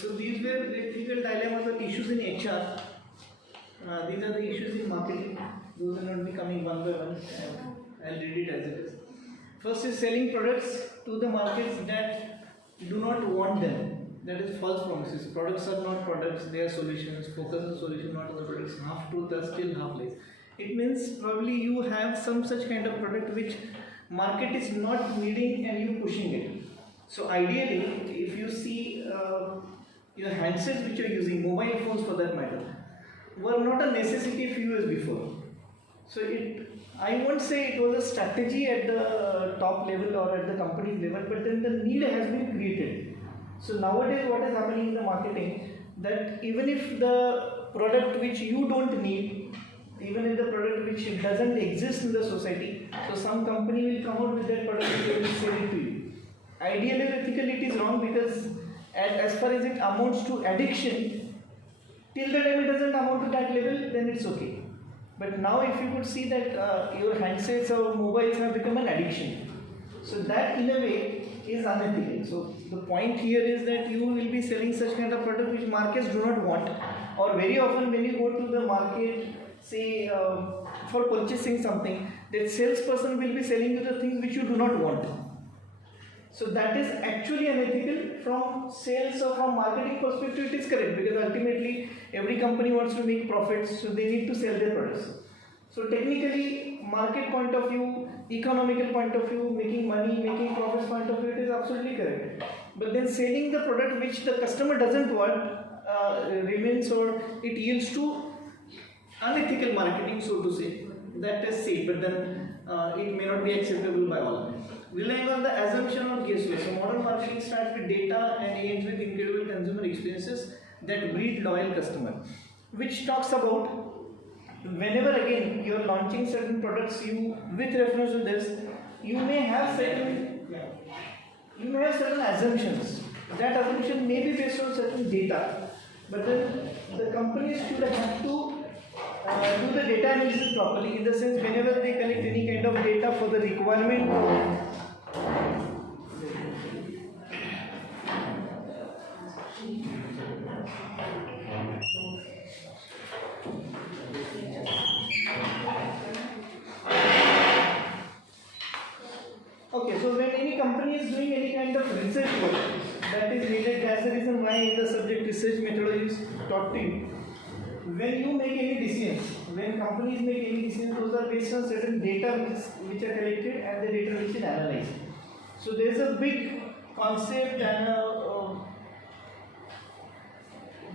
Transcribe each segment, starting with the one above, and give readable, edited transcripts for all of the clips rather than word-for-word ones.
So these were ethical dilemmas or issues in HR. These are the issues in marketing. Those will not be coming one by one. I'll read it as it is. First is selling products to the markets that do not want them. That is false promises. Products are not products, they are solutions. Focus on solution, not on the products. Half truth are still half lies. It means probably you have some such kind of product which market is not needing and you pushing it. So ideally, if you see your handsets which you are using, mobile phones for that matter, were not a necessity a few years before. So I won't say it was a strategy at the top level or at the company level, but then the need has been created. So nowadays what is happening in the marketing, that even if the product which you don't need, even if the product which doesn't exist in the society, so some company will come out with that product and they will sell it to you. Ideally, ethically it is wrong, because as far as it amounts to addiction, till the time it doesn't amount to that level, then it's okay. But now if you could see that your handsets or mobiles have become an addiction, so that in a way is unethical. So the point here is that you will be selling such kind of product which markets do not want, or very often when you go to the market, say for purchasing something, that salesperson will be selling you the things which you do not want. So that is actually unethical. From sales or from marketing perspective, it is correct, because ultimately every company wants to make profits, so they need to sell their products. So technically, market point of view, economical point of view, making money, making profits point of view, it is absolutely correct. But then selling the product which the customer doesn't want remains, or it yields to unethical marketing, so to say. That is safe, but then it may not be acceptable by all. Relying on the assumption of guesswork. So modern marketing starts with data and ends with incredible consumer experiences that breed loyal customer, which talks about whenever again you are launching certain products, you, with reference to this, you may have certain assumptions. That assumption may be based on certain data, but then the companies should have to do the data analysis properly, in the sense whenever they collect any kind of data for the requirement. Okay, so when any company is doing any kind of research work that is needed, that's the reason why the subject research methodology is taught to you. When you make any decisions, when companies make any decisions, those are based on certain data which are collected and the data which is analyzed. So there is a big concept and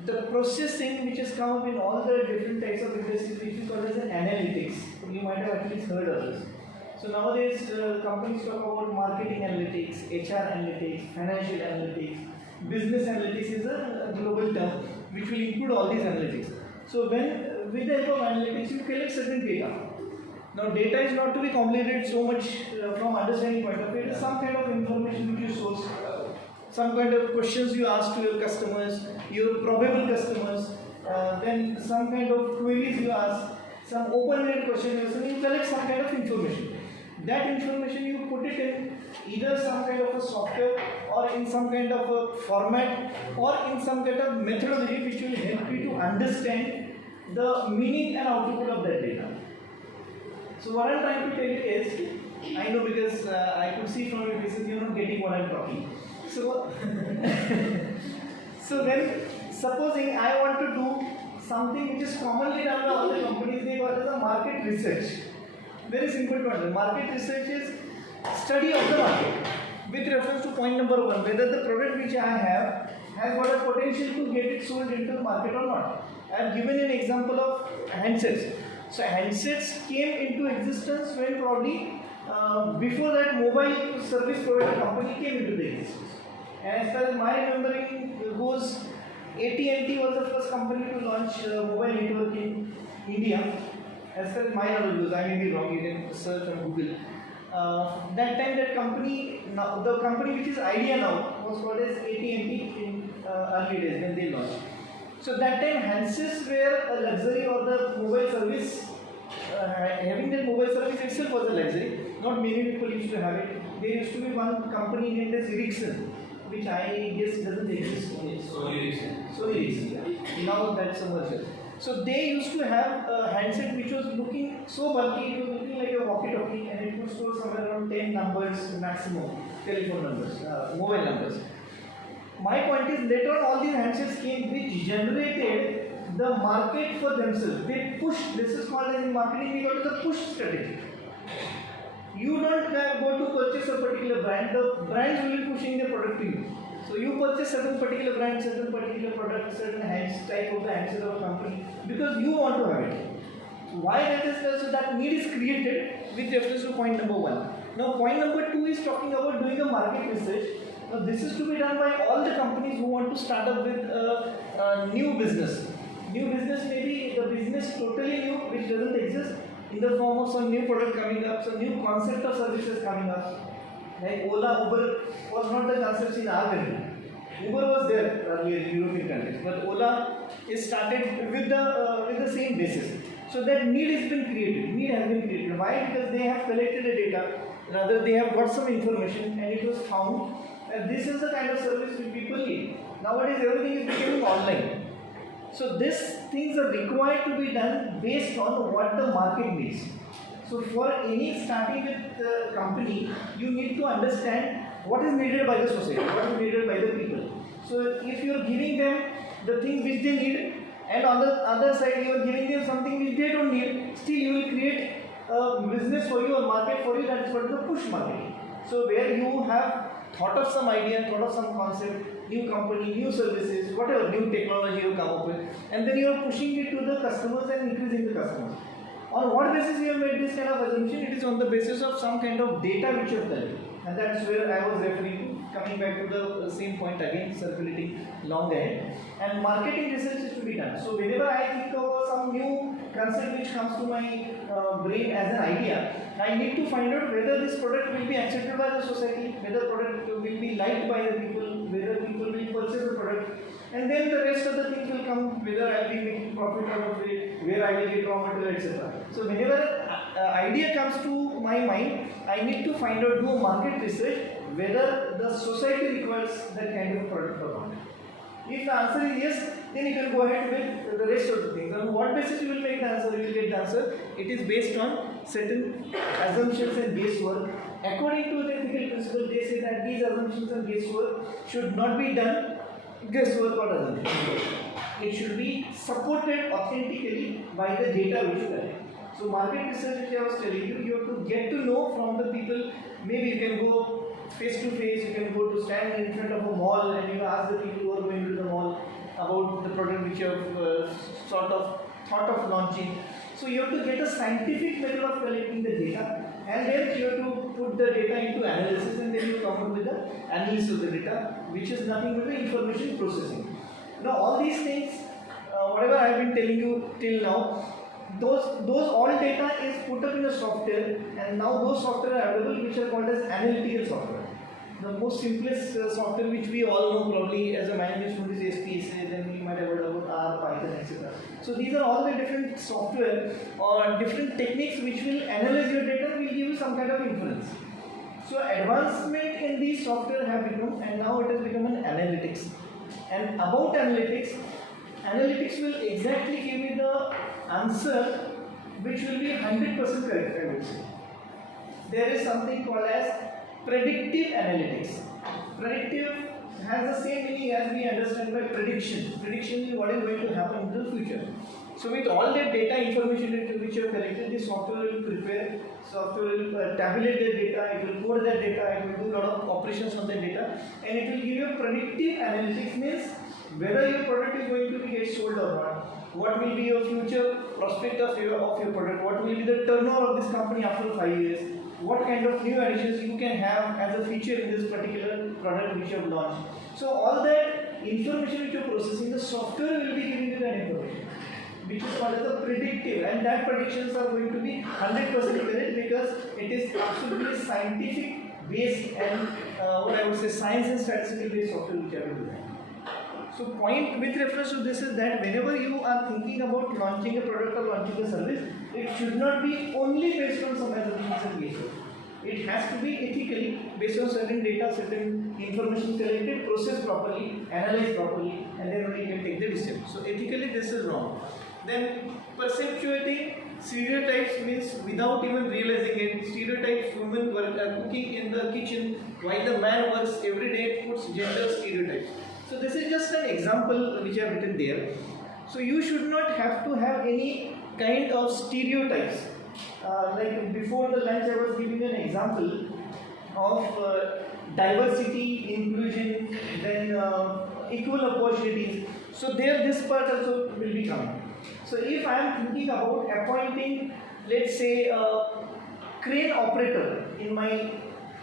the processing which has come up in all the different types of industries, which is called as an analytics. You might have at least heard of this. So nowadays companies talk about marketing analytics, HR analytics, financial analytics, business analytics is a global term which will include all these analytics. So when with the help of analytics you collect certain data. Now data is not to be complicated so much from understanding point of view. It is some kind of information which you source, some kind of questions you ask to your customers, your probable customers, then some kind of queries you ask, some open-ended questions you collect some kind of information. That information you put it in either some kind of a software or in some kind of a format or in some kind of methodology which will help you to understand the meaning and output of that data. So what I am trying to tell you is, I know because I could see from your faces you are not getting what I am talking. So, so then supposing I want to do something which is commonly done by all the companies, they call it as a market research. Very simple to understand. Market research is study of the market with reference to point number one, whether the product which I have has got a potential to get it sold into the market or not. I have given an example of handsets. So handsets came into existence when probably before that mobile service provider company came into the existence. And as far as my remembering goes, AT&T was the first company to launch mobile network in India. As far as my knowledge goes, I may be wrong, you can search on Google. That time that company, now the company which is Idea now, was called as AT&T in early days when they launched. So that time handsets were a luxury, or the mobile service, having that mobile service itself was a luxury. Not many people used to have it. There used to be one company named as Ericsson. which I guess doesn't exist. Sony. Now that's a merger. So they used to have a handset which was looking so bulky, it was looking like a walkie-talkie, and it would store somewhere around 10 numbers maximum, telephone numbers, mobile numbers. My point is, later on all these handsets came which generated the market for themselves. They pushed, this is called in marketing, we got the push strategy. You don't go to purchase a particular brand, the brands will be pushing the product to you. So you purchase certain particular brand, certain particular product, certain type of the handset of a company because you want to have it. Why that is there? So that need is created with reference to point number 1. Now point number 2 is talking about doing a market research. Now this is to be done by all the companies who want to start up with a new business. New business may be the business totally new which doesn't exist in the form of some new product coming up, some new concept of services coming up. Like Ola, Uber was not the concept in our country. Uber was there earlier in European countries, but Ola is started with the same basis. So that need has been created. Need has been created. Why? Because they have collected the data. Rather, they have got some information, and it was found that this is the kind of service which people need. Nowadays, everything is becoming online. So these things are required to be done based on what the market needs. So for any starting with the company, you need to understand what is needed by the society, what is needed by the people. So if you are giving them the things which they need, and on the other side you are giving them something which they don't need, still you will create a business for you, a market for you, that is what is the push market. So where you have thought of some idea, thought of some concept, new company, new services, whatever new technology you come up with, and then you are pushing it to the customers and increasing the customers. On what basis you have made this kind of assumption? It is on the basis of some kind of data which you have done. And that's where I was referring to, coming back to the same point again, circulating long ahead. And marketing research is to be done. So whenever I think of some new concept which comes to my brain as an idea, I need to find out whether this product will be accepted by the society, whether product will be liked by the people, whether people will purchase the product. And then the rest of the things will come, whether I will be making profit out of it, where I will get raw material, etc. So whenever an idea comes to my mind, I need to find out, do a market research, whether the society requires that kind of product or not. If the answer is yes, then you can go ahead with the rest of the things. On what basis you will make the answer, you will get the answer. It is based on certain assumptions and guesswork. According to the ethical principle, they say that these assumptions and guesswork should not be done guesswork or assumption. It should be supported authentically by the data which you collect. So market research, which I was telling you, you have to get to know from the people. Maybe you can go face to face, you can go to stand in front of a mall and you ask the people who are going to the mall about the product which you have sort of thought of launching. So you have to get a scientific method of collecting the data, and then you have to put the data into analysis, and then you come up with the analysis of the data, which is nothing but the information processing. Now all these things, whatever I have been telling you till now, those all data is put up in a software, and now those software are available which are called as analytical software. The most simplest software which we all know probably as a management is SPSS, then we might have heard about R, Python, etc. So these are all the different software or different techniques which will analyze your data and will give you some kind of inference. So advancement in these software have become, and now it has become an analytics. And about analytics will exactly give you the answer which will be 100% correct, I would say. There is something called as predictive analytics. Predictive has the same meaning as we understand by prediction. Prediction is what is going to happen in the future. So with all that data information which you have collected, the software will prepare, software will tabulate the data, it will code that data, it will do a lot of operations on the data, and it will give you predictive analytics, means whether your product is going to be get sold or not, what will be your future prospect of your product, what will be the turnover of this company after 5 years, what kind of new additions you can have as a feature in this particular product which you have launched. So all that information which you are processing, the software will be giving you that information, which is called as the predictive, and that predictions are going to be 100% correct because it is absolutely scientific based and what I would say science and statistical based software which are designed. So point with reference to this is that whenever you are thinking about launching a product or launching a service, it should not be only based on some assumptions and guesswork. It has to be ethically based on certain data, certain information collected, processed properly, analyzed properly, and then only you can take the decision. So ethically this is wrong. Then perpetuating stereotypes means without even realizing it, stereotypes women are cooking in the kitchen while the man works every day, puts gender stereotypes. So this is just an example which I have written there. So you should not have to have any kind of stereotypes. Like before the lunch I was giving an example of diversity, inclusion, then equal opportunities. So there this part also will be coming. So if I am thinking about appointing, let's say a crane operator in my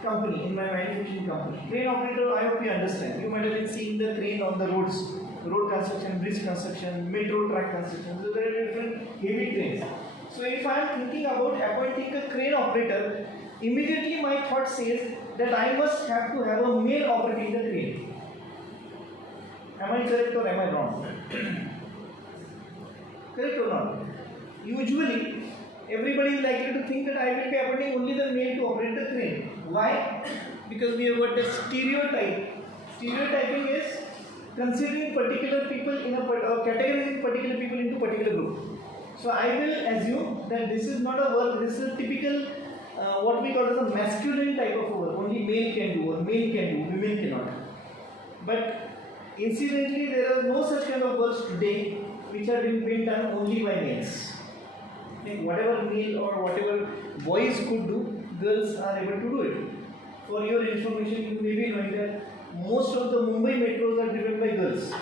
company, in my manufacturing company. Crane operator, I hope you understand. You might have been seeing the crane on the roads, road construction, bridge construction, metro track construction. So there are different heavy cranes. So if I am thinking about appointing a crane operator, immediately my thought says that I must have to have a male operating the crane. Am I correct or am I wrong? Correct or not? Usually, everybody is likely to think that I will be appointing only the male to operate the crane. Why? Because we have got a stereotype. Stereotyping is considering particular people in a or categorizing particular people into particular group. So I will assume that this is not a work, this is a typical what we call as a masculine type of work. Only male can do or male can do, women cannot. But incidentally, there are no such kind of works today which are being done only by males. Like whatever male or whatever boys could do, girls are able to do it. For your information, you may be knowing that most of the Mumbai metros are driven by girls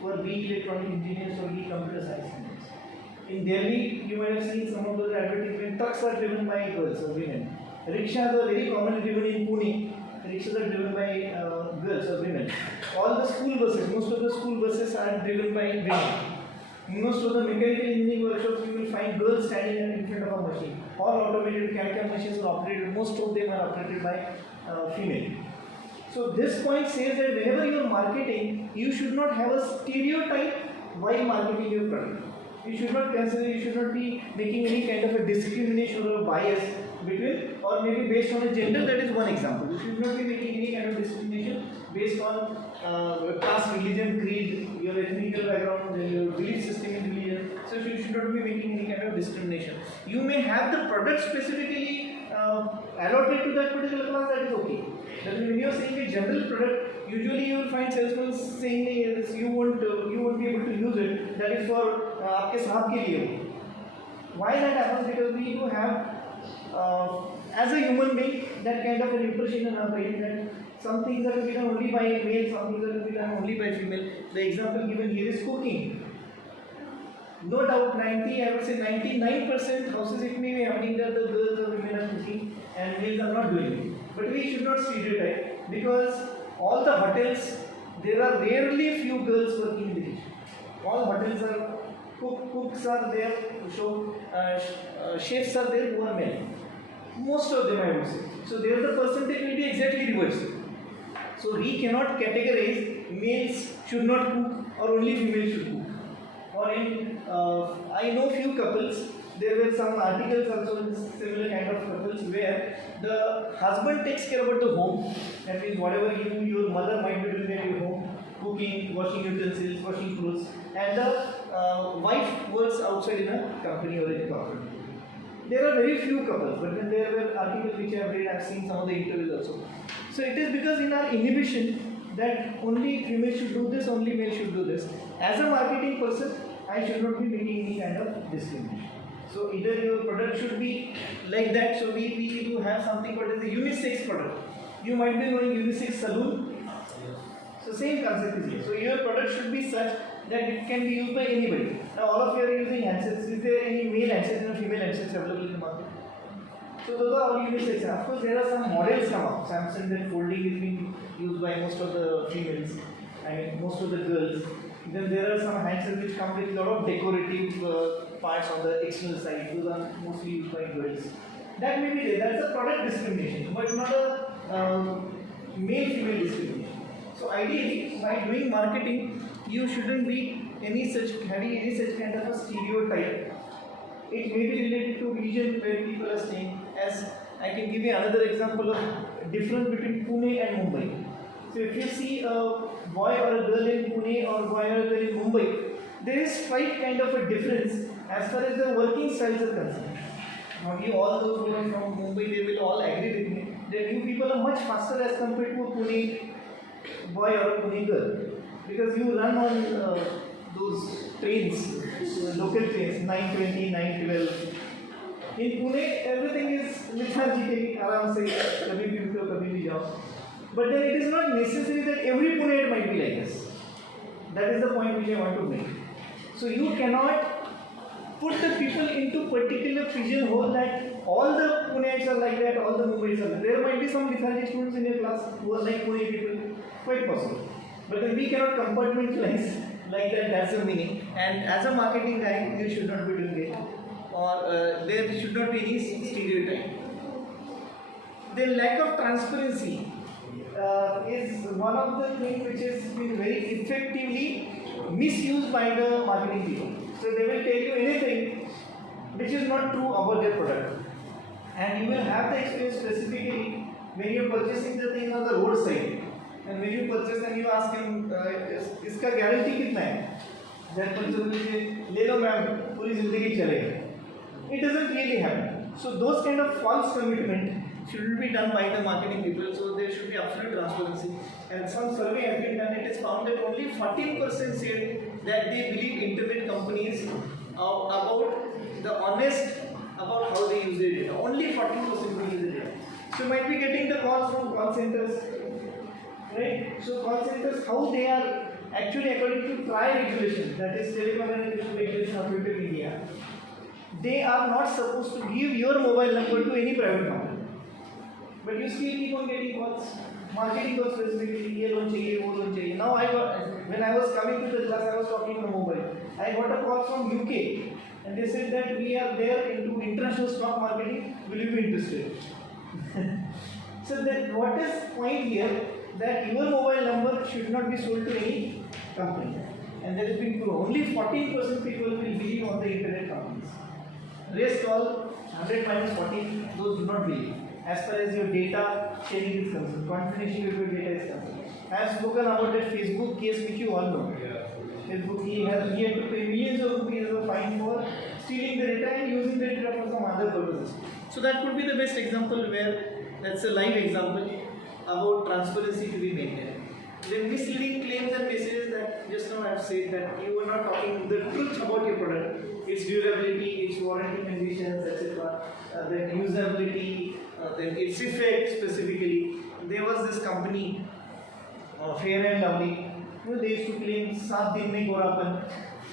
who are be electronic engineers or be computer science engineers. In Delhi, you might have seen some of those advertisements, trucks are driven by girls or women. Rickshaws are very commonly driven in Pune. Rickshaws are driven by girls or women. All the school buses, most of the school buses are driven by women. Most of the mechanical engineering workshops, you will find girls standing in front of a machine. All automated mechanical machines are operated, most of them are operated by female. So this point says that whenever you are marketing, you should not have a stereotype while marketing your product. You should not consider, you should not be making any kind of a discrimination or a bias between, or maybe based on a gender. That is one example. You should not be making any kind of discrimination based on caste, religion, creed, your ethnic background, your belief system in religion. So you should not be making any kind of discrimination. You may have the product specifically allotted to that particular class, that is okay. But when you are saying a general product, usually you will find salesmen saying you won't be able to use it. That is for आपके साथ के लिए. Why that happens? Because we do have as a human being that kind of an impression in our brain that some things are to be done only by male, some things are to be done only by female. The example given here is cooking. No doubt, I would say 99% houses it may be happening that the girls or women are cooking and males are not doing it. But we should not stereotype, because all the hotels, there are rarely few girls working in the kitchen. All hotels are cooks are there, so chefs are there who are male. Most of them, I would say. So there the percentage will be exactly reversed. So we cannot categorize males should not cook or only females should cook. Or in I know few couples, there were some articles also in similar kind of couples where the husband takes care about the home. That means whatever your mother might be doing at your home, cooking, washing utensils, washing clothes, and the wife works outside in a company or in a corporate. There are very few couples, but then there were articles which I have read, I have seen some of the interviews also. So it is because in our inhibition that only female should do this, only male should do this. As a marketing person, I should not be making any kind of discrimination. So either your product should be like that. So we do have something called as a unisex product. You might be knowing unisex saloon. So same concept is here. So your product should be such that it can be used by anybody. Now all of you are using handsets. Is there any male handsets and female handsets available in the market? So those are all unisex. Of course, there are some models come up. Samsung that folding is being used by most of the females and most of the girls. Then there are some handsets which come with a lot of decorative parts on the external side. Those are mostly used by girls. That may be there. That's a product discrimination, but not a male-female discrimination. So ideally, by doing marketing, you shouldn't be having any such kind of a stereotype. It may be related to region where people are staying. As I can give you another example of difference between Pune and Mumbai. So if you see a boy or a girl in Pune or boy or a girl in Mumbai, there is quite kind of a difference as far as the working styles are concerned. Now you all those who are from Mumbai, they will all agree with me. The new people are much faster as compared to a Pune boy or a Pune girl. Because you run on those trains, local trains, 9:20, 9:12. In Pune, everything is lethargically, aram se, kabhi bhi utho, kabhi bhi jao. But then it is not necessary that every Pune might be like this. That is the point which I want to make. So you cannot put the people into particular pigeonhole that all the Puneans are like that, all the Mumbai's are like that. There might be some lethargic students in your class who are like Pune people, quite possible. But then we cannot compartmentalize like that, that's the meaning. And as a marketing guy, you should not be doing it. Or there should not be any stereotype. The lack of transparency is one of the things which has been very effectively misused by the marketing people. So they will tell you anything which is not true about their product. And you will have the experience specifically when you are purchasing the thing on the roadside. And when you purchase and you ask him, इसका guarantee कितना है? That person will say, ले लो ma'am, पूरी जिंदगी चलेगा. It doesn't really happen. So those kind of false commitment shouldn't be done by the marketing people. So there should be absolute transparency. And some survey has been done. It is found that only 14% said that they believe internet companies about the honest about how they use their data. Only 14% believe the data. So you might be getting the calls from call centers, right? So call centers, how they are actually according to TRAI regulation, that is Telecommunication Regulation Authority of India. They are not supposed to give your mobile number to any private company. But you still keep on getting calls. Marketing calls specifically, ye loan chahiye, wo loan chahiye. Now when I was coming to the class, I was talking on the mobile. I got a call from UK and they said that we are there into international stock marketing. Will you be interested? So that what is point here that your mobile number should not be sold to any company. And that has been proven. Only 14% people will believe on the internet companies. Rest all 100 minus 40, those do not believe. As far as your data sharing is concerned, confidentiality of your data is concerned. I have spoken about that Facebook case which you all know. Facebook, he had to pay millions of rupees as a fine for stealing the data and using the data for some other purposes. So that could be the best example where that's a live example about transparency to be maintained. The misleading claims and messages that just now I have said that you are not talking the truth about your product, its durability, its warranty conditions, etc. Then usability, then its effect specifically. There was this company, Fair and Lovely, they used to claim 7 दिन में गोरापन.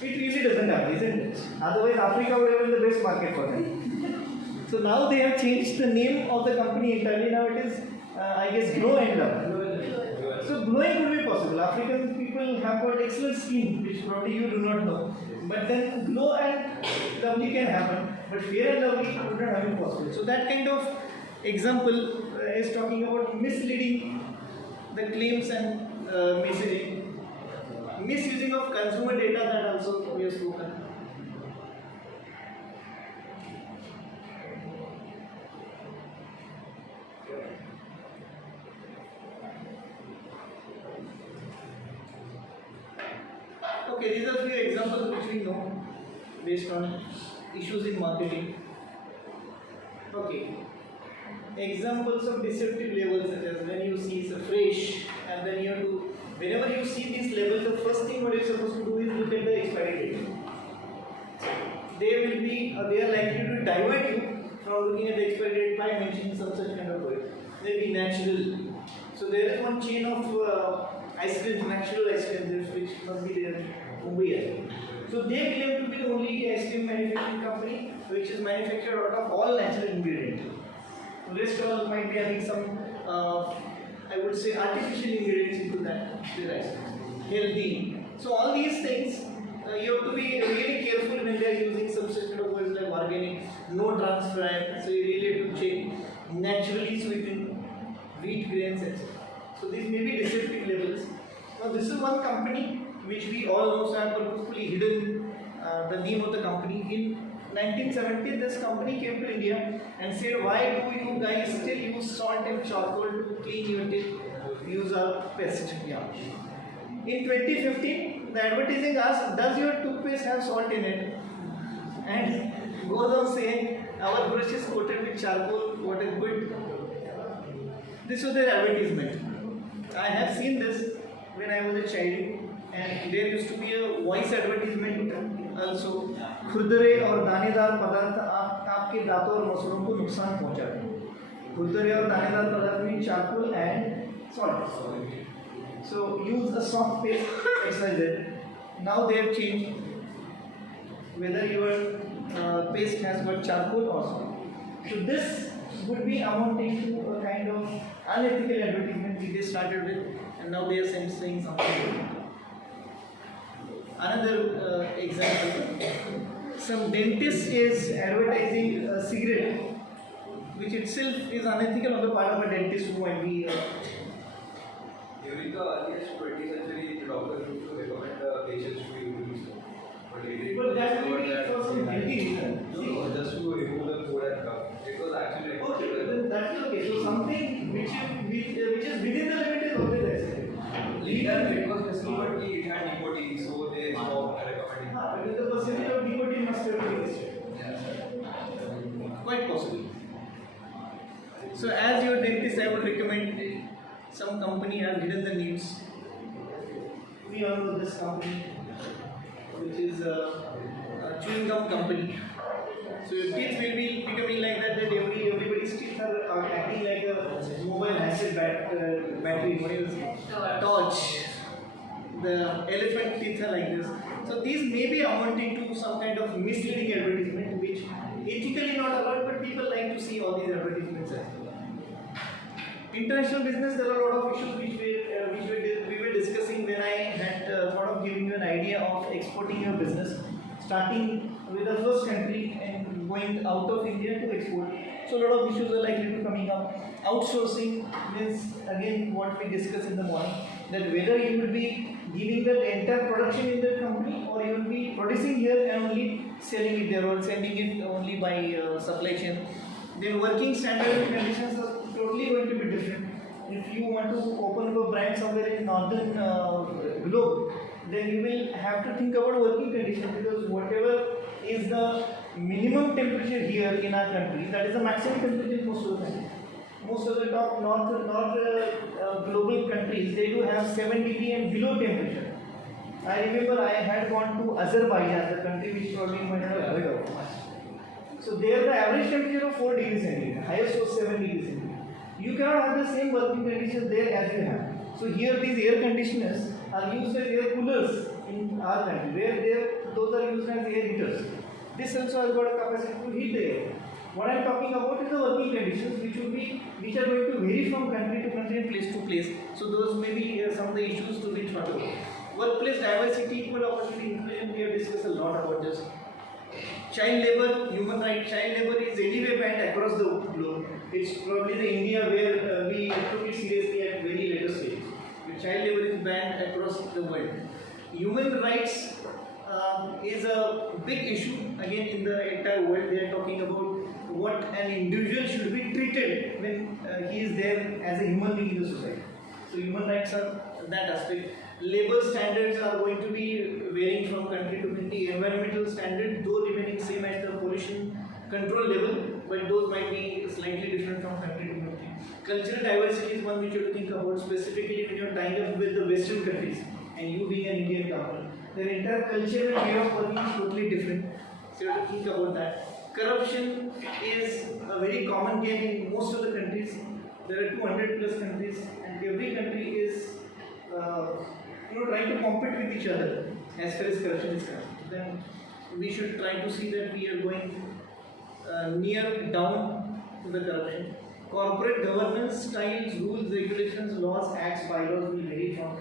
It really doesn't happen, isn't it? Otherwise, Africa would have been the best market for them. So now they have changed the name of the company entirely. Now it is, I guess, Glow and Love. So glowing could be possible. African people have got excellent skin, which probably you do not know. But then glow and lovely can happen, but fair and lovely would not have been possible. So that kind of example is talking about misleading the claims and messaging, misusing of consumer data, that also we have spoken. Okay, these are few examples which we know based on issues in marketing. Okay, examples of deceptive labels such as when you see it's a fresh, and then you have to, whenever you see these labels, the first thing what you're supposed to do is look at the expiry date. They are likely to divert you from looking at the expiry date by mentioning some such kind of word. They be natural. So there is one chain of ice cream, natural ice cream, which must be there in Mumbai. So they claim to be the only ice cream manufacturing company which is manufactured out of all natural ingredients. The rest all might be having some, I would say, artificial ingredients into that ice cream. Healthy. So all these things, you have to be really careful when they are using some such kind of words like organic, no trans fat. So you really have to check naturally sweetened wheat grains, etc. So these may be deceptive labels. Now this is one company which we all know have purposefully hidden the name of the company. In 1970, this company came to India and said, why do you guys still use salt and charcoal to clean your teeth? Use our paste. Yeah. In 2015, the advertising asked, does your toothpaste have salt in it? And goes on saying, our brush is coated with charcoal, what a good. This was their advertisement. I have seen this when I was a child, and there used to be a voice advertisement also. खुरदरे और दानेदार पदार्थ आपके दांतों और मसूड़ों को नुकसान पहुंचाते हैं. खुरदरे और दानेदार पदार्थ में charcoal and salt. So use a soft paste XYZ. Now they have changed whether your paste has got charcoal or salt. So this would be amounting to a kind of unethical advertisement which they started with, and now they are saying something. Another example, some dentist is advertising a cigarette, which itself is unethical on the part of a dentist who might be. During the earliest 20th century, the doctors used to recommend the patients to use it. But that will be for some healthy reason. No, just to remove the food and cup. It was actually okay, then that's okay. So something which is within the limit is always accepted. Later it was discovered that it had nicotine, so they stopped recommending. Because the percentage of nicotine must have increased. Quite possible. So as your dentist, I would recommend some company has hidden the needs. We all know this company, which is a chewing gum company. So your teeth will be becoming like that everybody's teeth are acting like a mobile acid battery, what is it? Torch. The elephant teeth are like this. So these may be amounting to some kind of misleading advertisement, which ethically not allowed, but people like to see all these advertisements as well. International business, there are a lot of issues which we were discussing when I had thought of giving you an idea of exporting your business, starting with the first country and going out of India to export. So a lot of issues are likely to coming up. Outsourcing means again what we discussed in the morning, that whether you will be giving the entire production in the company or you will be producing here and only selling it there or sending it only by supply chain. Then working standard and conditions are totally going to be different. If you want to open up a brand somewhere in northern globe, then you will have to think about working conditions, because whatever is the minimum temperature here in our country, that is the maximum temperature in most of the countries. Most of the top north global countries, they do have 7 degree and below temperature. I remember I had gone to Azerbaijan, the country which probably you might have heard of. So there the average temperature of 4 degrees centigrade, highest was 7 degrees centigrade. You cannot have the same working conditions there as you have. So here these air conditioners are used as air coolers in our country, where those are used as air heaters. This also has got a capacity to heat the air. What I am talking about is the working conditions which are going to vary from country to country and place to place. So those may be some of the issues to be thought about. Workplace diversity, equal opportunity, inclusion, we have discussed a lot about this. Child labor, human rights, child labor is anyway banned across the globe. It's probably the India where we took it seriously at very later stage. Child labor is banned across the world. Human rights is a big issue again in the entire world. They are talking about what an individual should be treated when he is there as a human being in the society. So human rights are that aspect. Labor standards are going to be varying from country to country. Environmental standards, though remaining same at the pollution control level, but those might be slightly different from country to country. Cultural diversity is one which you have to think about, specifically when you are tying up with the Western countries and you being an Indian couple. Their entire culture and way of working is totally different. So you have to think about that. Corruption is a very common game in most of the countries. There are 200 plus countries, and every country is trying to compete with each other as far as corruption is concerned. Then we should try to see that we are going near down to the corruption. Corporate governance styles, rules, regulations, laws, acts, bylaws will vary from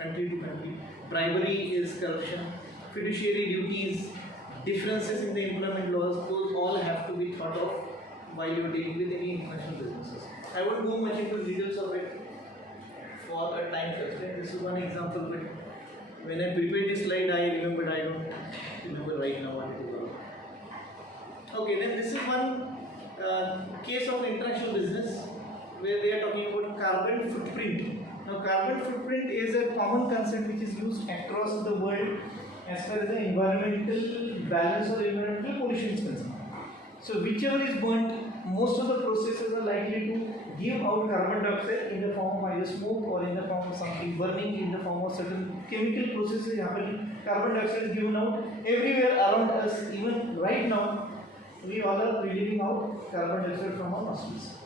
country to country. Bribery is corruption. Fiduciary duties, differences in the employment laws, those all have to be thought of while you are dealing with any international businesses. I won't go much into details of it for a time constraint. This is one example, but when I prepared this slide, I remembered. I don't remember right now what it is. Okay, then this is one case of international business where they are talking about carbon footprint. Now, carbon footprint is a common concept which is used across the world as far as the environmental balance or environmental pollution is concerned. So, whichever is burnt, most of the processes are likely to give out carbon dioxide in the form of either smoke or in the form of something burning, in the form of certain chemical processes happening. Carbon dioxide is given out everywhere around us, even right now. We all are releasing out carbon dioxide from our nostrils.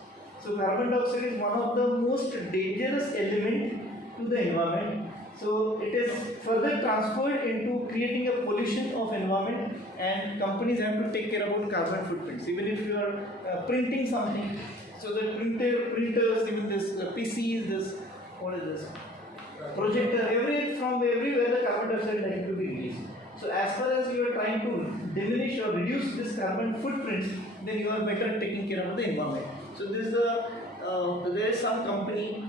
So carbon dioxide is one of the most dangerous element to the environment. So it is further transferred into creating a pollution of environment, and companies have to take care about carbon footprints. Even if you are printing something, so the printers, even this PCs, this what is this projector, from everywhere the carbon dioxide is likely to be released. So as far as you are trying to diminish or reduce this carbon footprints, then you are better taking care of the environment. So this is there is some company,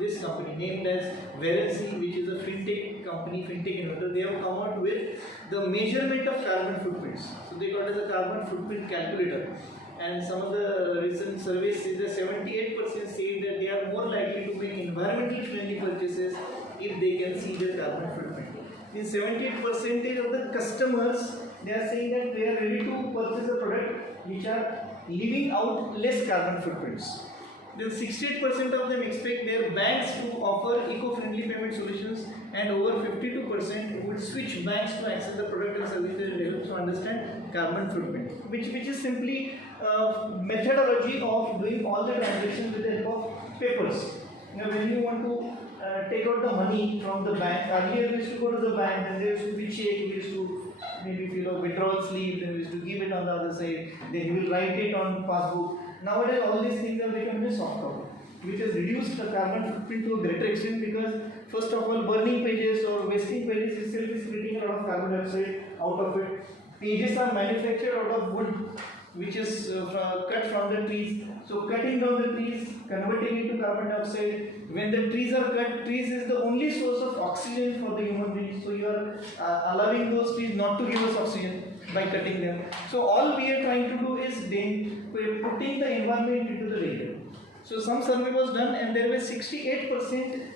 this company named as Verency, which is a fintech company, fintech innovator. They have come out with the measurement of carbon footprints. So they call it as a carbon footprint calculator. And some of the recent surveys say that 78% say that they are more likely to make environmentally friendly purchases if they can see the carbon footprint. In 78% of the customers, they are saying that they are ready to purchase a product which are leaving out less carbon footprints. Then 68% of them expect their banks to offer eco-friendly payment solutions, and over 52% would switch banks to access the product and services that help to understand carbon footprint, which is simply methodology of doing all the transactions with the help of papers. Now, when you want to take out the money from the bank, earlier we used to go to the bank and there used to be check, we used to maybe fill a withdrawal slip, then we used to give it on the other side, then you will write it on passbook. Nowadays all these things have become a soft copy, which has reduced the carbon footprint to a greater extent, because first of all, burning pages or wasting pages itself is creating a lot of carbon dioxide out of it. Pages are manufactured out of wood, which is cut from the trees. So cutting down the trees, converting it to carbon dioxide. When the trees are cut, trees is the only source of oxygen for the human beings. So you are allowing those trees not to give us oxygen by cutting them. So all we are trying to do is then putting the environment into the danger. So some survey was done, and there were 68%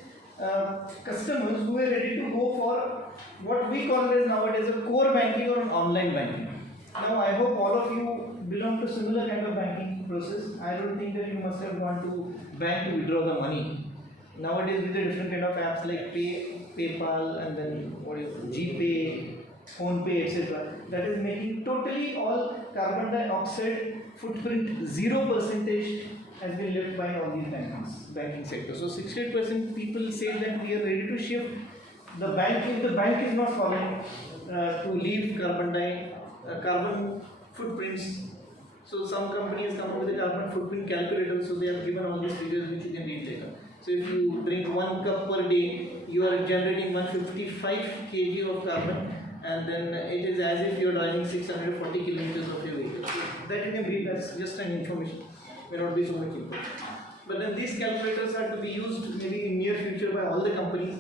customers who were ready to go for what we call as nowadays a core banking or an online banking. Now I hope all of you belong to similar kind of banking process. I don't think that you must have gone to bank to withdraw the money. Nowadays with the different kind of apps like PayPal and then GPay, PhonePe, etc. That is making totally all carbon dioxide footprint 0% has been left by all these banking sector. So 68% people say that we are ready to shift the bank if the bank is not following to leave carbon footprints. So some companies come up with a carbon footprint calculator, so they have given all these figures which you can read later. So if you drink 1 cup per day, you are generating 155 kg of carbon, and then it is as if you are driving 640 kilometers of your vehicle. So that you can read, that's just an information, may not be so much important. But then these calculators are to be used maybe in near future by all the companies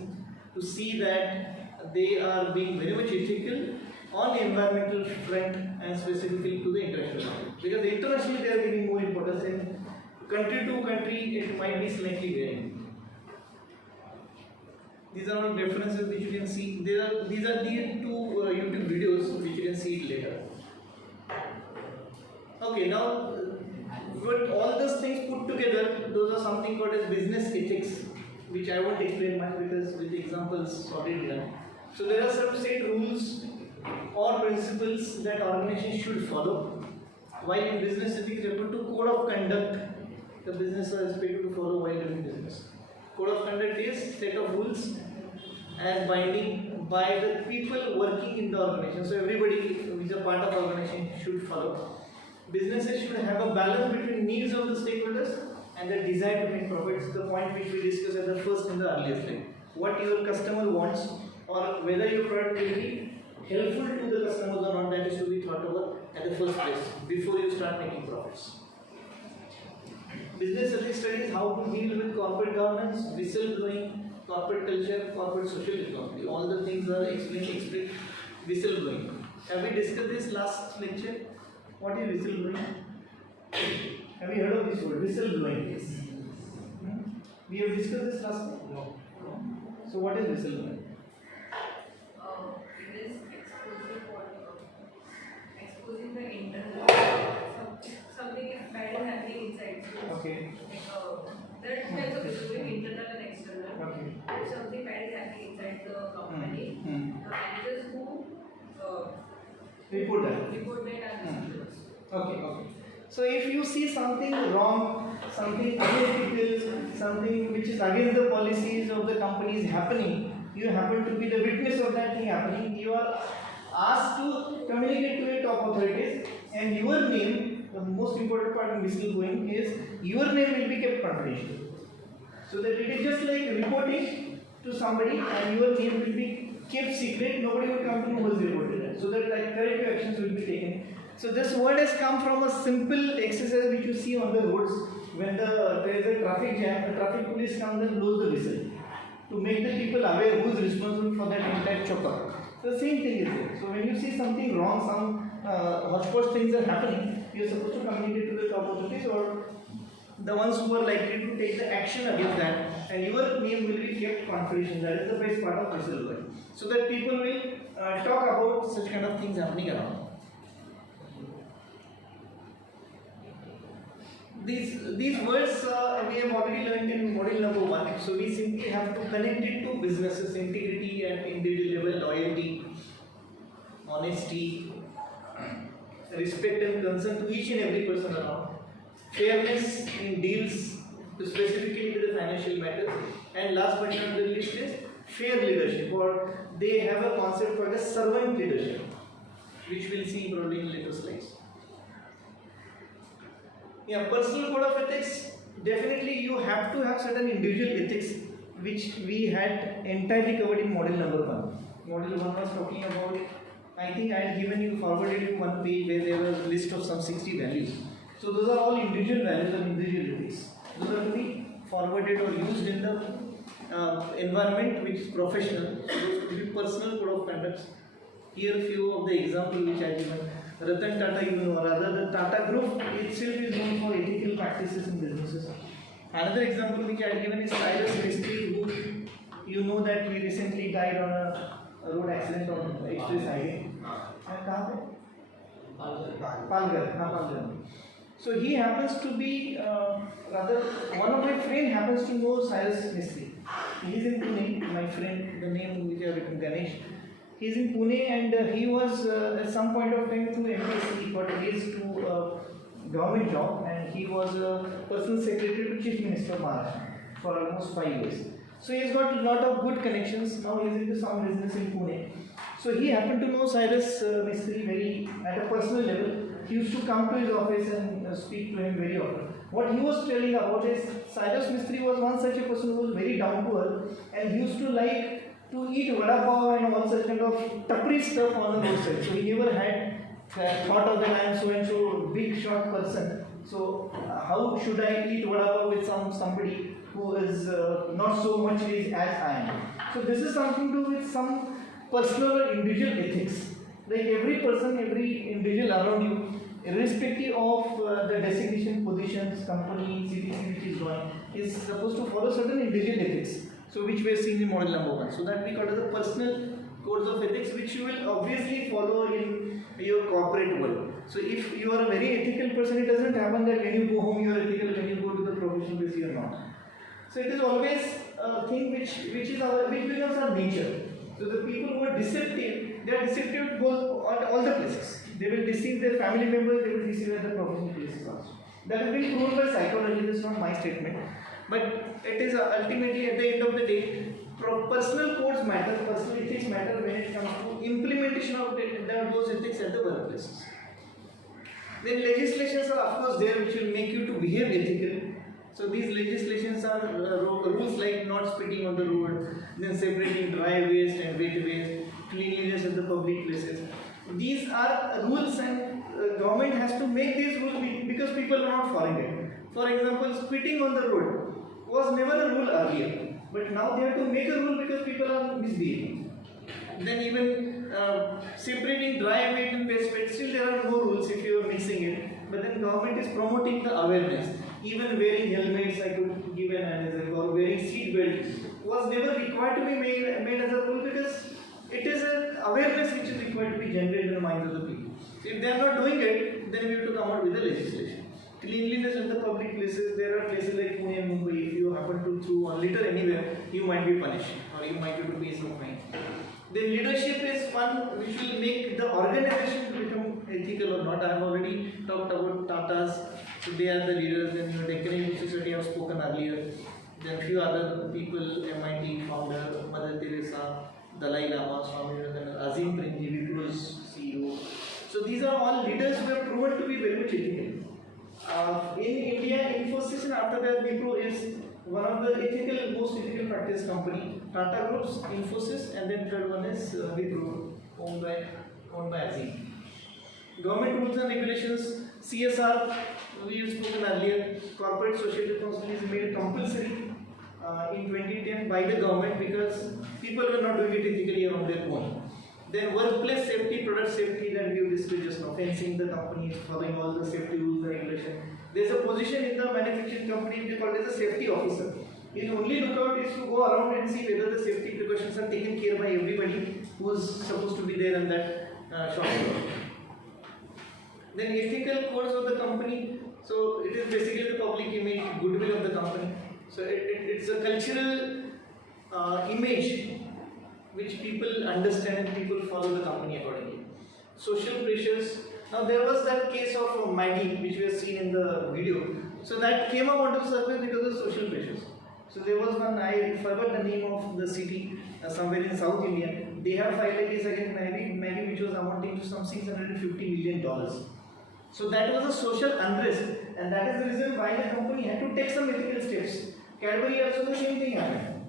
to see that they are being very much ethical on the environmental front and specifically to the international market. Because internationally they are giving more importance, and country to country it might be slightly varying. These are all references which you can see. These are the two YouTube videos which you can see later. Okay, now with all those things put together, those are something called as business ethics, which I won't explain much because with the examples already done. So there are some set rules or principles that organizations should follow. While in business ethics, refer to code of conduct the business is expected to follow while doing business. Code of conduct is set of rules as binding by the people working in the organization. So everybody who is a part of the organization should follow. Businesses should have a balance between needs of the stakeholders and the desire to make profits. The point which we discussed at the first in the earlier slide. What your customer wants, or whether your product will be helpful to the customers or not, that is to be thought over at the first place before you start making profits. Business ethics studies how to deal with corporate governance, whistleblowing, corporate culture, corporate social responsibility. All the things are explained. Whistleblowing. Have we discussed this last lecture? What is whistleblowing? Have you heard of this word? Whistleblowing. We have discussed this last time. No. So what is whistleblowing? It is exposing the internal something bad is happening inside. So Okay. There are two types of whistleblowing, internal and external. Okay. If something bad is happening inside the company, the managers who Report that. report that are whistleblowers. Okay. So if you see something wrong, something unethical, something which is against the policies of the company is happening, you happen to be the witness of that thing happening, you are asked to communicate to your top authorities, and your name, the most important part in whistleblowing is your name will be kept confidential. So that it is just like reporting to somebody and your name will be kept secret, nobody will come to know who is reported that. So that like corrective actions will be taken. So this word has come from a simple exercise which you see on the roads when there is a traffic jam, the traffic police comes and blows the whistle to make the people aware who is responsible for that entire chopper. The same thing is there. So when you see something wrong, some hodgepodge things are happening, you are supposed to communicate to the top authorities or the ones who are likely to take the action against that, and your name will be kept confidential. That is the best part of whistleblowing. So that people will talk about such kind of things happening around. These words we have already learned in module number 1. So we simply have to connect it to businesses, integrity and individual level, loyalty, honesty, respect and concern to each and every person around, fairness in deals, specifically to the financial matters, and last but not the least is fair leadership, or they have a concept called as servant leadership, which we'll see probably in later slides. Yeah, personal code of ethics, definitely you have to have certain individual ethics which we had entirely covered in module number 1. Module 1 was talking about, I think I had given you, forwarded you one page where there was a list of some 60 values. So those are all individual values of individual ethics. Those are to be forwarded or used in the environment which is professional. So those could be personal code of conduct. Here few of the examples which I have given. Ratan Tata, you know, or rather the Tata Group itself is known for ethical practices in businesses. Another example which I had given is Cyrus Mistry, who you know that he recently died on a road accident on Express Highway. And Palghar. So he happens to be, rather one of my friend happens to know Cyrus Mistry. He is in Pune, my friend, the name which I have written, Ganesh. He is in Pune and he was at some point of time through MPSC got raised to a government job, and he was a personal secretary to Chief Minister of Maharashtra for almost 5 years. So he has got a lot of good connections. Now he is into some business in Pune. So he happened to know Cyrus Mistry very at a personal level. He used to come to his office and speak to him very often. What he was telling about is Cyrus Mistry was one such a person who was very down to earth, and he used to like to eat vada pav and all such kind of tapri stuff on the roadside. So he never had thought of that I am so and so big short person. So how should I eat vada pav with somebody who is not so much rich as I am? So this is something to do with some personal or individual ethics. Like every person, every individual around you, irrespective of the designation, positions, company, CTC which is going, is supposed to follow certain individual ethics. So which we have seen in model number 1. So that we call it the personal codes of ethics, which you will obviously follow in your corporate world. So if you are a very ethical person, it doesn't happen that when you go home you are ethical, when you go to the professional place you are not. So it is always a thing which becomes our nature. So the people who are deceptive, they are deceptive at all the places. They will deceive their family members, they will deceive at the professional places also. That has been proven by psychology, this is not my statement. But it is ultimately at the end of the day, personal codes matter, personal ethics matter when it comes to implementation of those ethics at the workplaces. Then legislations are of course there which will make you to behave ethically. So these legislations are rules like not spitting on the road, then separating dry waste and wet waste, cleanliness at the public places. These are rules, and government has to make these rules because people are not following it. For example, spitting on the road was never a rule earlier, but now they have to make a rule because people are misbehaving. Then even separating dry weight and waste weight. Still there are no rules if you are mixing it. But then government is promoting the awareness. Even wearing helmets, I could give an example, or wearing seat belt was never required to be made as a rule, because it is an awareness which is required to be generated in the minds of the people. So if they are not doing it, then we have to come out with the legislation. Cleanliness in the public places, there are places like Pune and Mumbai, if you happen to throw a litter anywhere, you might be punished, or you might have to pay some fine. Then leadership is one which will make the organization become ethical or not. I have already talked about Tatas, so they are the leaders. Then Deccan University I have spoken earlier. Then few other people, MIT founder, Mother Teresa, Dalai Lama, Swami Vivekananda, Azim Premji, Wipro's CEO. So these are all leaders who have proven to be very much ethical. In India, Ethos and after that Wipro is one of the most ethical practice company. Tata Groups, Infosys, and then third one is Wipro, owned by Azim. Government rules and regulations, CSR, we have spoken earlier. Corporate social responsibility is made compulsory in 2010 by the government, because people were not doing it ethically on their own. Then workplace safety, product safety that we have discussed just now, fencing the companies, following all the safety rules and regulations. There is a position in the manufacturing company which is called as a safety officer. His only lookout is to go around and see whether the safety precautions are taken care by everybody who is supposed to be there in that shop floor. Then ethical codes of the company. So it is basically the public image, goodwill of the company. So it's a cultural image which people understand and people follow the company accordingly. Social pressures. Now there was that case of Maggie which we have seen in the video. So that came up onto the surface because of social pressures. So there was one, I forgot the name of the city, somewhere in South India. They have filed a case against Maggie which was amounting to some $650 million. So that was a social unrest, and that is the reason why the company had to take some ethical steps. Cadbury also the same thing happened.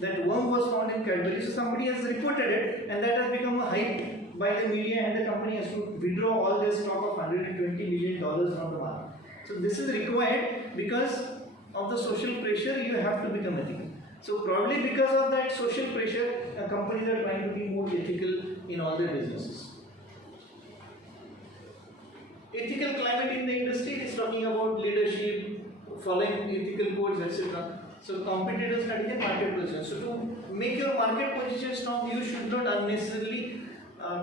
That worm was found in Cadbury, so somebody has reported it, and that has become a hype by the media, and the company has to withdraw all their stock of $120 million from the market. So this is required because of the social pressure. You have to become ethical. So probably because of that social pressure, companies are trying to be more ethical in all their businesses. Ethical climate in the industry is talking about leadership, following ethical codes, etc. So competitors strategy and market position. So to make your market position strong, you should not unnecessarily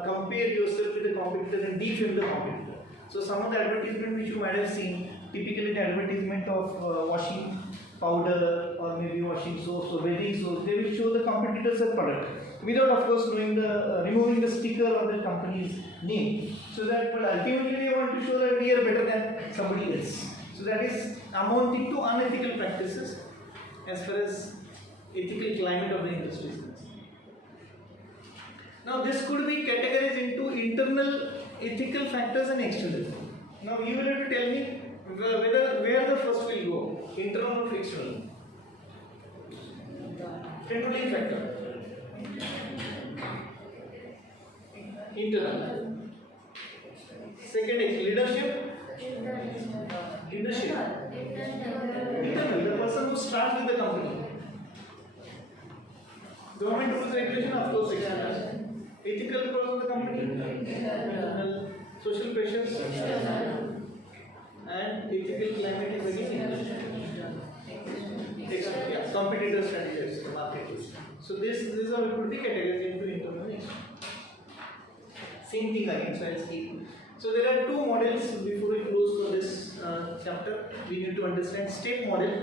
compare yourself with the competitor and defame the competitor. So some of the advertisement which you might have seen, typically the advertisement of washing powder or maybe washing soaps or bathing soaps, they will show the competitor's product without of course knowing the removing the sticker or the company's name. So that, but ultimately they want to show that we are better than somebody else. So that is amounting to unethical practices as far as ethical climate of the industry is concerned. Now this could be categorized into internal ethical factors and external. Now you will have to tell me where the first will go, internal or external. Controlling factor. Internal. Second is leadership. Leadership. Internal, the person who starts with the company. Government rules and regulation, of course, external. Ethical codes of the company. Internal. Social pressures. And ethical climate is again external. Yeah, competitor strategies, the market. So these are could be categorized into internal and external. Same thing again, so I'll keep. So there are two models before we close for this chapter. We need to understand step model.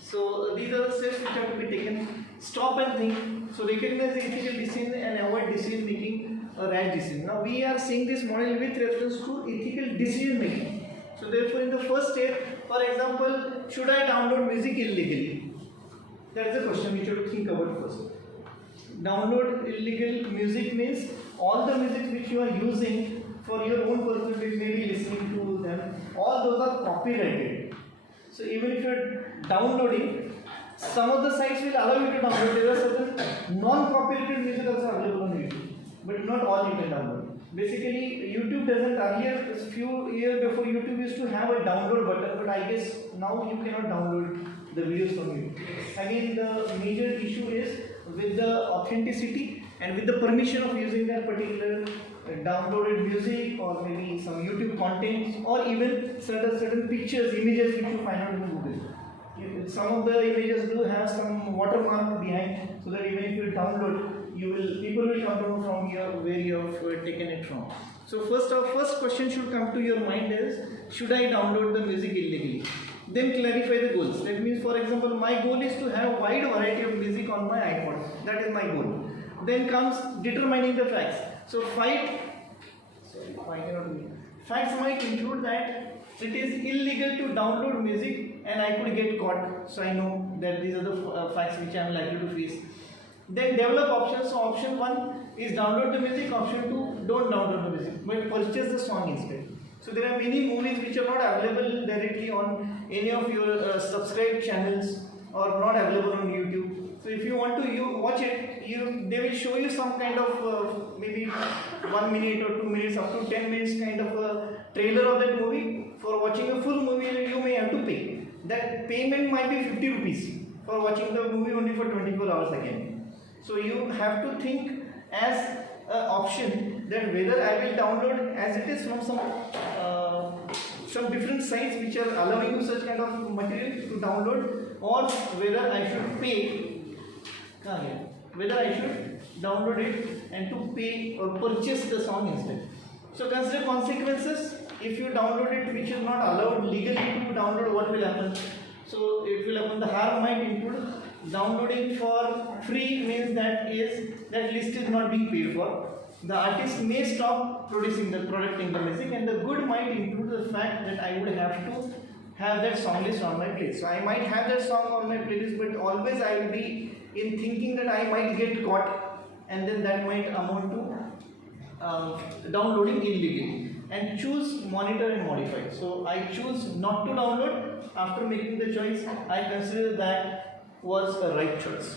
So these are the steps which have to be taken. Stop and think. So recognize the ethical decision and avoid decision making or rash decision. Now we are seeing this model with reference to ethical decision making. So therefore in the first step, for example, should I download music illegally? That is the question which you have to think about first. Download illegal music means all the music which you are using for your own personal use, maybe listening to them, all those are copyrighted. So even if you are downloading, some of the sites will allow you to download. There are certain non-copyrighted music also available on YouTube, but not all you can download. Basically, YouTube doesn't. Earlier, a few years before, YouTube used to have a download button, but I guess now you cannot download the videos from YouTube. Again, the major issue is with the authenticity. and with the permission of using that particular downloaded music or maybe some YouTube content or even certain pictures, images which you find out in Google. Some of the images do have some watermark behind, so that even if you download, people will come to know from where you have taken it from. So first question should come to your mind is, should I download the music illegally? Then clarify the goals. That means, for example, my goal is to have a wide variety of music on my iPod. That is my goal. Then comes determining the facts. So facts might include that it is illegal to download music and I could get caught. So I know that these are the facts which I am likely to face. Then develop options. So option 1 is download the music. Option 2, don't download the music, but purchase the song instead. So there are many movies which are not available directly on any of your subscribed channels or not available on YouTube. So if you want to watch it, they will show you some kind of maybe 1 minute or 2 minutes, up to 10 minutes kind of a trailer of that movie. For watching a full movie, you may have to pay. That payment might be 50 rupees for watching the movie only for 24 hours again. So you have to think as an option that whether I will download as it is from some different sites which are allowing you such kind of material to download, or whether I should pay. Whether I should download it and to pay or purchase the song instead. So consider consequences. If you download it which is not allowed legally to download, what will happen? So it will happen, the harm might include downloading for free means that list is not being paid for. The artist may stop producing the music, and the good might include the fact that I would have to have that song list on my playlist. So I might have that song on my playlist, but always I will be in thinking that I might get caught, and then that might amount to downloading illegally. And choose, monitor and modify. So I choose not to download. After making the choice, I consider that was a right choice.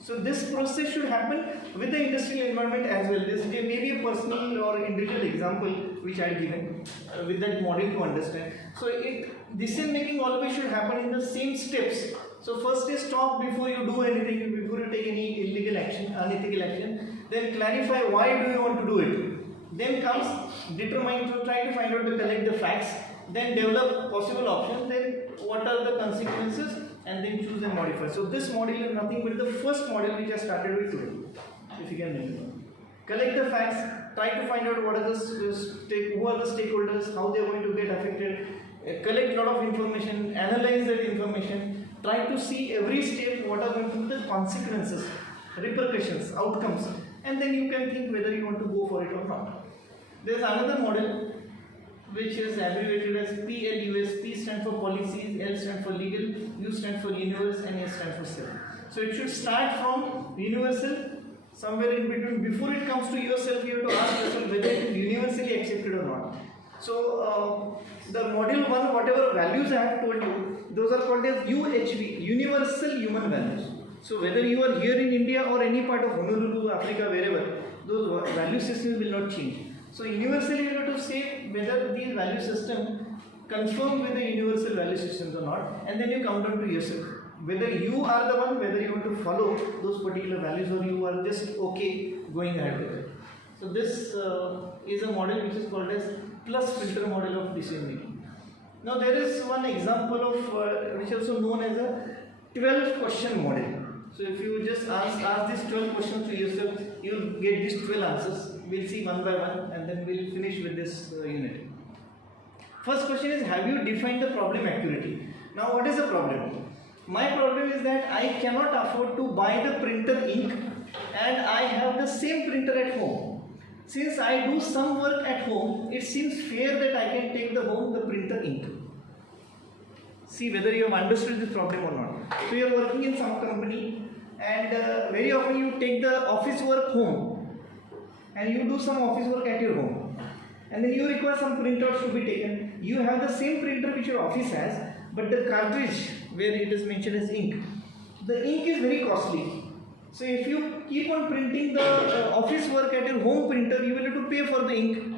So this process should happen with the industrial environment as well. This may be a personal or individual example which I had given with that model to understand. So decision making always should happen in the same steps. So first is stop before you do anything, before you take any illegal action, unethical action. Then clarify why do you want to do it. Then comes determine, to try to find out, to collect the facts. Then develop possible options. Then what are the consequences, and then choose and modify. So this model is nothing but the first model which I started with today, if you can remember. Collect the facts, try to find out what are who are the stakeholders, how they are going to get affected, collect lot of information, analyze that information, try to see every step what are going to be the consequences, repercussions, outcomes, and then you can think whether you want to go for it or not. There is another model which is abbreviated as PLUS. P stands for policies, L stands for legal, U stands for universe, and S stands for self. So it should start from universal, somewhere in between. Before it comes to yourself, you have to ask yourself whether it is universally accepted or not. So the module 1, whatever values I have told you, those are called as UHV, universal human values. So whether you are here in India or any part of Honolulu, Africa, wherever, those value systems will not change. So universally you have to say whether these value systems conform with the universal value systems or not, and then you come down to yourself. Whether you are the one, whether you want to follow those particular values, or you are just okay going ahead with it. So this is a model which is called as plus filter model of decision making. Now there is one example of which is also known as a 12 question model. So if you just ask these 12 questions to yourself, you will get these 12 answers. We'll see one by one, and then we'll finish with this unit. First question is, have you defined the problem accurately? Now what is the problem? My problem is that I cannot afford to buy the printer ink, and I have the same printer at home. Since I do some work at home, it seems fair that I can take the printer ink. See whether you have understood this problem or not. So you are working in some company, and very often you take the office work home, and you do some office work at your home, and then you require some printouts to be taken. You have the same printer which your office has, but the cartridge where it is mentioned as ink, the ink is very costly. So if you keep on printing the office work at your home printer, you will have to pay for the ink.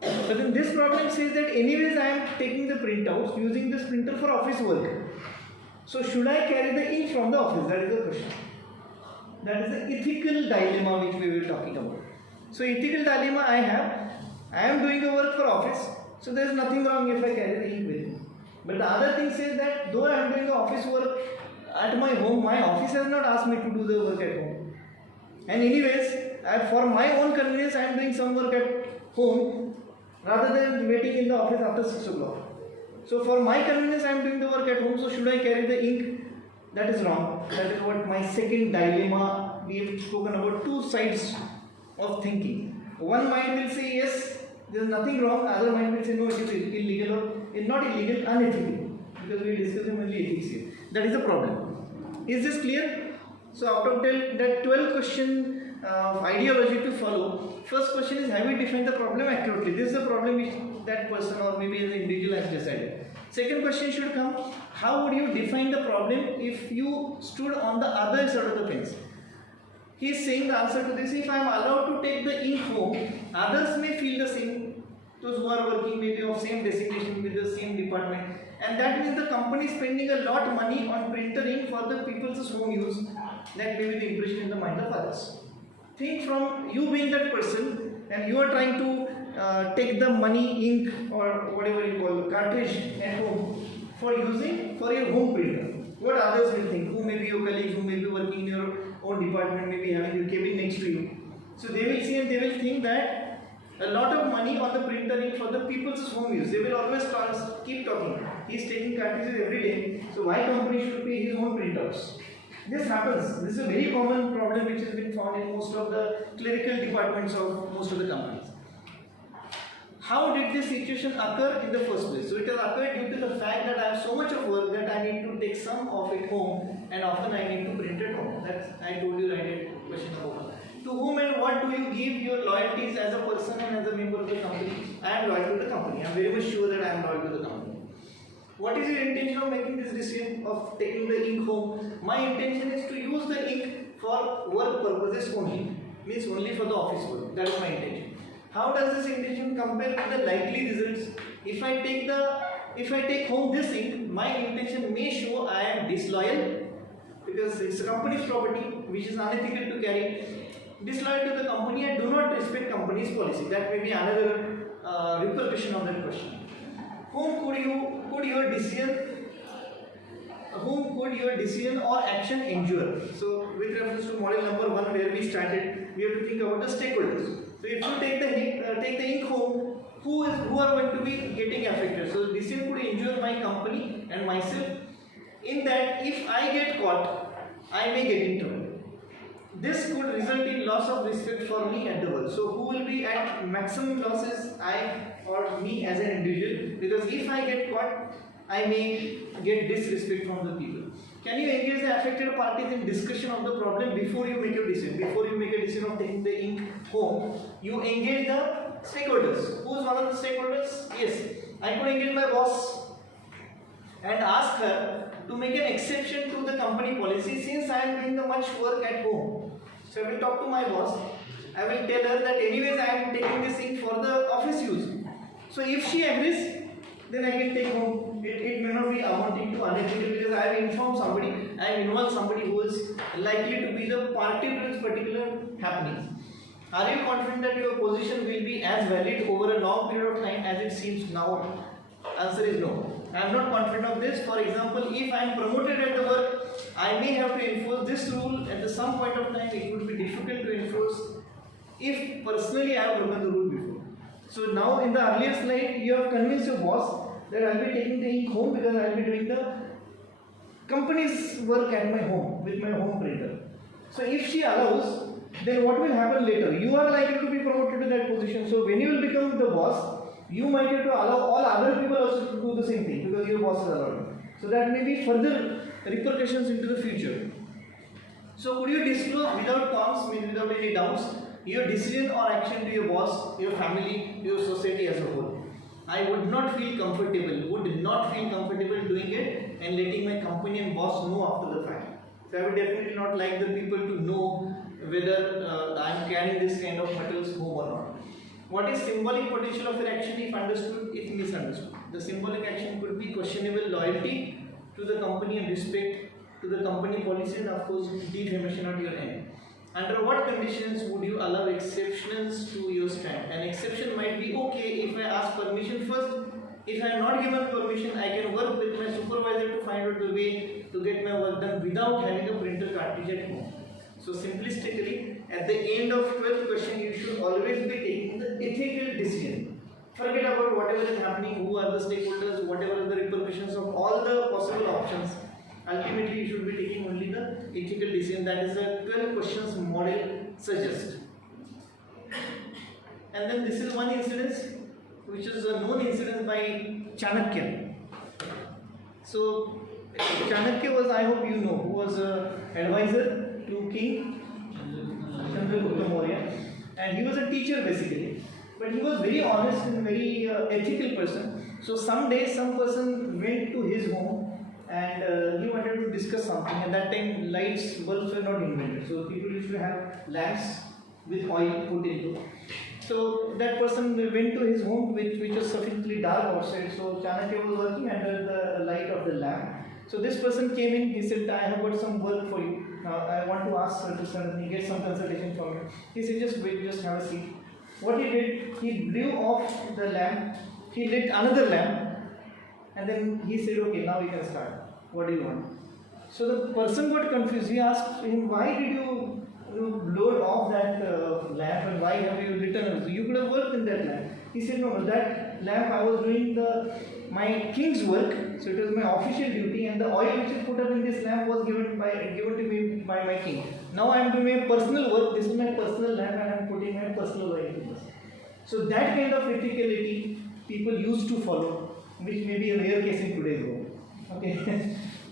But then this problem says that anyways I am taking the printouts using this printer for office work. So should I carry the ink from the office? That is the question. That is the ethical dilemma which we were talking about. So ethical dilemma I am doing the work for office, so there is nothing wrong if I carry the ink with me. But the other thing says that though I am doing the office work at my home, my office has not asked me to do the work at home. And anyways, for my own convenience, I am doing some work at home rather than waiting in the office after 6 o'clock. So for my convenience, I am doing the work at home, so should I carry the ink? That is wrong. That is what my second dilemma. We have spoken about two sides of thinking. One mind will say yes, there is nothing wrong. The other mind will say no, it is illegal or not illegal, unethical. Because we are discussing only ethics here. That is the problem. Is this clear? So out of that 12 question ideology to follow, first question is, have we defined the problem accurately? This is the problem which that person or maybe as an individual has decided. Second question should come, how would you define the problem if you stood on the other side of the fence? He is saying the answer to this, if I am allowed to take the ink home, others may feel the same, those who are working maybe of same designation with the same department, and that means the company is spending a lot of money on printer ink for the people's home use. That may be the impression in the mind of others. Think from you being that person and you are trying to take the money, ink or whatever you call the cartridge at home for using for your home printer. What others will think, who may be your colleagues, who may be working in your own department, maybe having your cabin next to you. So they will see and they will think that a lot of money on the printer ink for the people's home use. They will always keep talking. He is taking cartridges every day, so why company should pay his own printers? This happens. This is a very common problem which has been found in most of the clerical departments of most of the companies. How did this situation occur in the first place? So it has occurred due to the fact that I have so much of work that I need to take some of it home, and often I need to print it home. That's, I told you right at question number 1. To whom and what do you give your loyalties as a person and as a member of the company? I am loyal to the company. I am very much sure that I am loyal to the company. What is your intention of making this decision of taking the ink home? My intention is to use the ink for work purposes only. Means only for the office work. That is my intention. How does this intention compare with the likely results? If I take home this ink, my intention may show I am disloyal because it's a company's property which is unethical to carry. Disloyal to the company and do not respect company's policy. That may be another repercussion of that question. Whom could your decision or action injure? So with reference to model number 1 where we started, we have to think about the stakeholders. So if you take the ink home, who are going to be getting affected? So decision could injure my company and myself. In that, if I get caught, I may get in trouble. This could result in loss of respect for me at the work. So who will be at maximum losses? I or me as an individual, because if I get caught, I may get disrespect from the people. Can you engage the affected parties in discussion of the problem before you make your decision? Before you make a decision of taking the ink home, you engage the stakeholders. Who is one of the stakeholders? Yes, I could engage my boss and ask her to make an exception to the company policy since I am doing the much work at home. So I will talk to my boss. I will tell her that anyways I am taking this ink for the office use. So if she agrees, then I can take home. It may not be amounting to unethical because I have informed somebody, I have involved somebody who is likely to be the party to this particular happening. Are you confident that your position will be as valid over a long period of time as it seems now? Answer is no. I am not confident of this. For example, if I am promoted at the work, I may have to enforce this rule at some point of time. It would be difficult to enforce if personally I have broken the rule before. So now in the earlier slide, you have convinced your boss that I will be taking the ink home because I will be doing the company's work at my home with my home printer. So if she allows, then what will happen later? You are likely to be promoted to that position. So when you will become the boss, you might have to allow all other people also to do the same thing because your boss is allowed. So that may be further repercussions into the future. So could you disclose without qualms, without any doubts, your decision or action to your boss, your family, your society as a whole? I would not feel comfortable doing it and letting my company and boss know after the fact. So I would definitely not like the people to know whether I am carrying this kind of metals home or not. What is symbolic potential of an action if understood, if misunderstood? The symbolic action could be questionable loyalty to the company and respect to the company policy and of course defamation at your end. Under what conditions would you allow exceptions to your stand? An exception might be okay if I ask permission first. If I am not given permission, I can work with my supervisor to find out the way to get my work done without having a printer cartridge at home. So simplistically, at the end of 12th question, you should always be taking the ethical decision. Forget about whatever is happening, who are the stakeholders, whatever are the repercussions of all the possible options. Ultimately, you should be taking only the ethical decision. That is the 12 questions model suggests. And then this is one incident, which is a known incident by Chanakya. So Chanakya was, I hope you know, who was an advisor to King Chandragupta Maurya, and he was a teacher basically. But he was very honest and very ethical person. So someday some person went to his home and he wanted to discuss something. At that time, lights, bulbs were not invented. So people used to have lamps with oil put into. So that person went to his home, which was sufficiently dark outside. So Chanakya was working under the light of the lamp. So this person came in. He said, "I have got some work for you. Now I want to ask sir to suddenly get some consultation from you." He said, "Just wait, just have a seat." What he did, he blew off the lamp. He lit another lamp, and then he said, "Okay, now we can start. What do you want?" So the person got confused. He asked him, "Why did you blow off that lamp, and why have you lit another? You could have worked in that lamp." He said, "No, that lamp I was doing my king's work, so it was my official duty, and the oil which is put up in this lamp was given to me by my king. Now I am doing my personal work. This is my personal lamp, and I am putting my personal oil in this." So that kind of ethicality people used to follow, which may be a rare case in today's world. Okay.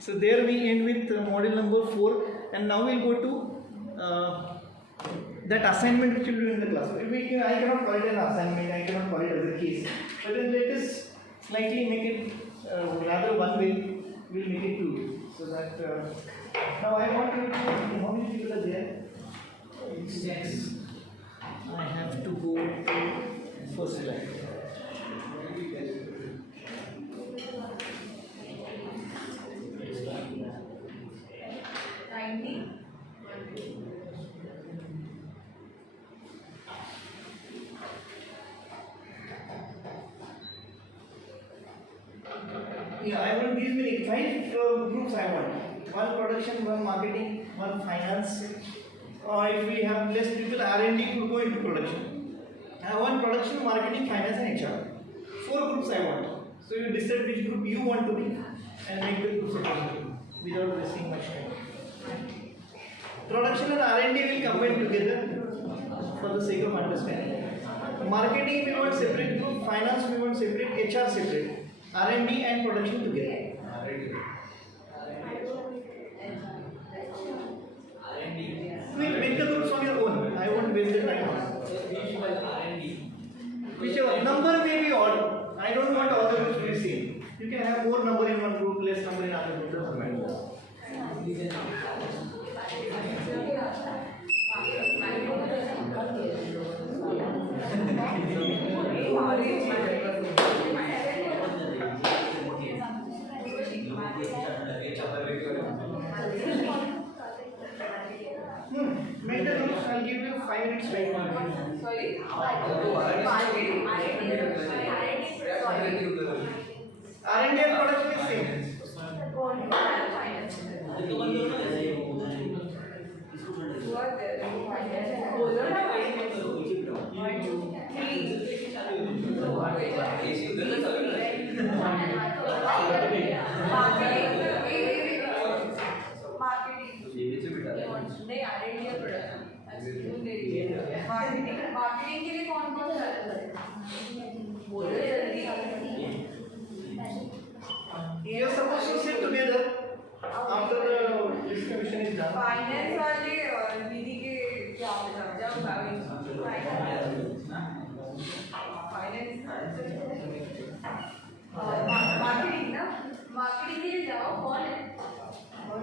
So there we end with model number 4, and now we'll go to that assignment which we'll do in the class. I cannot call it an assignment, I cannot call it as a case, but then let us slightly make it rather one way, we'll make it 2. So that now I want to know how many people are there? 6. I have to go to first slide. Yeah, I want these many 5 groups I want. 1 production, 1 marketing, 1 finance. Or if we have less people, R&D could go into production. I want production, marketing, finance and HR. 4 groups I want. So you decide which group you want to be and make the groups accordingly without wasting much time. Production and R&D will combine together for the sake of understanding. Marketing we want separate group, finance we want separate, HR separate. R&D and production together. We'll make the groups on your own. I won't waste the time. Whichever number may be odd. I don't want all the groups to be same. You can have more number in one group, less number in other group. Doesn't matter. Make the rules. I'll give you 5 minutes break. Sorry? R&D and production is same. Marketing के लिए कौन-कौन सा बोलो जल्दी You are supposed to sit together after the discussion is done. Finance वाले और दीदी के क्या जाओ फाइनेंस मार्केटिंग ना मार्केटिंग के लिए जाओ कौन है और